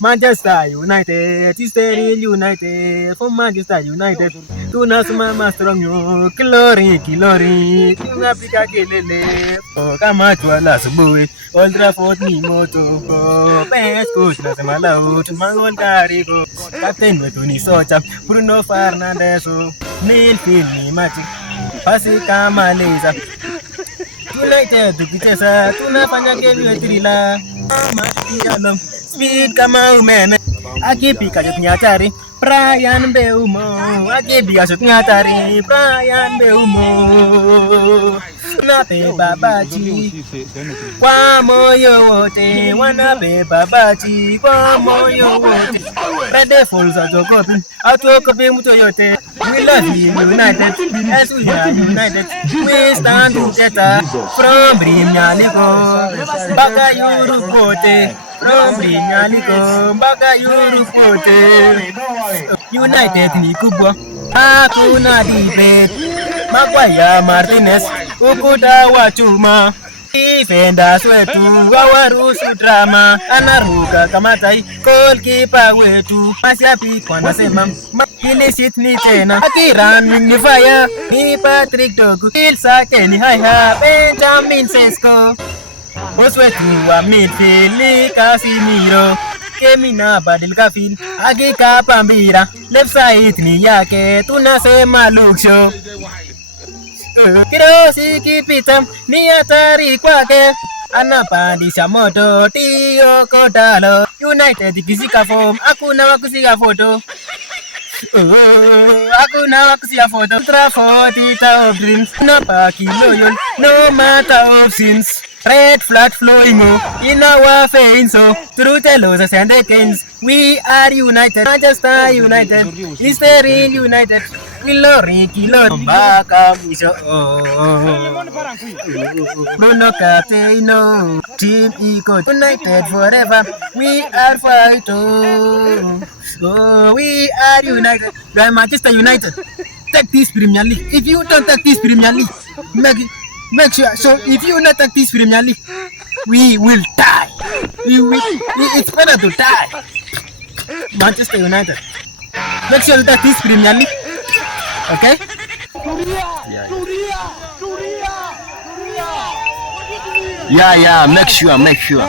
Manchester United is still united. For Manchester United, tunasimama strong yo. Glory, glory. Tunapika kelele. Kama tuala asubuhi. Old Trafford ni moto. Best coach nasema loud. Mangol Karigo. Captain wetu ni Socha. Bruno Fernandes. Midfield ni Magic. Pasi kama laser. United tukicheza tunafanya game ya thriller. Matialo speed kama umeme. Akipika shot nyatari Brian Mbeumo. Akipika shot nyatari Brian Mbeumo. Wanabeba baji kwa moyo wote, wanabeba baji kwa moyo wote. Red Falls atokopi mtu yote. We love you United, as we are united. We stand together from Brimyaliko mpaka Europe. From Brimyaliko mpaka Europe. United ni kubwa, hakuna debate. Maguire Martinez, ukuta wa chuma. Defenders wetu hawaruhusu drama. Anaruka kama tai goalkeeper wetu. Mashabiki wanasema hili shit ni tena. Akiran ni fire. Ni Patrick Dogu, Ilsake ni haya. Benjamin Sesko, boss wetu wa midfield ni Casemiro. Kemina badilika field, akikapa mpira. Left side ni yake, tunasema Luke Shaw. Kirosi kipita ni hatari kwake, anapandisha moto Tio Kotalo. United kishika form, hakuna wakushika photo. Hakuna wakushika photo. Trafford ita of dreams, napaki loyal no matter of sins. Red flag flowing in our veins, through the losses and the gains. We are united, Manchester United is the real United. Glory, glory, mpaka mwisho. Bruno Captaino, team iko united forever. We are fighting. We are united. We are Manchester United. Take this Premier League. If you don't take this Premier League, make sure. So if you not take this Premier League, we will die. It's better to die. Manchester United. Make sure you take this Premier League. Okay? Yeah, make sure.